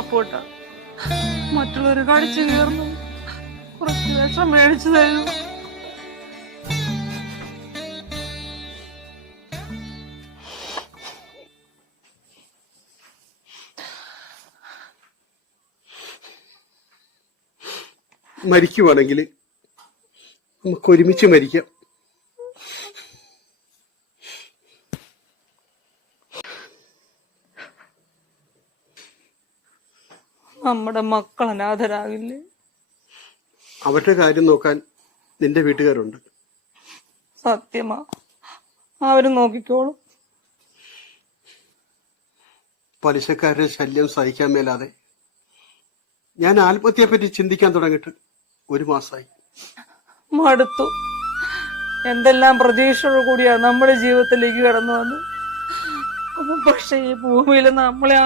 അപ്പോട്ട മറ്റുള്ളവർ കടിച്ചു കയറുന്നു, കുറച്ച് വിഷം മേടിച്ചു തരും. മരിക്കുവാണെങ്കിൽ നമുക്ക് ഒരുമിച്ച് മരിക്കാം. നമ്മുടെ മക്കൾ അനാഥരാകില്ലേ? അവരുടെ കാര്യം നോക്കാൻ നിന്റെ വീട്ടുകാരുണ്ട്. സത്യമാ, അവര് നോക്കിക്കോളും. പലിശക്കാരുടെ ശല്യം സഹിക്കാൻ മേലാതെ ഞാൻ ആത്മഹത്യയെപ്പറ്റി ചിന്തിക്കാൻ തുടങ്ങിയിട്ട് 1 മാസമായി. മടുത്തു. എന്തെല്ലാം പ്രതീക്ഷയോട് കൂടിയാ നമ്മുടെ ജീവിതത്തിലേക്ക് കടന്നു വന്നത്. പക്ഷെ ഈ ഭൂമിയിൽ നമ്മളെ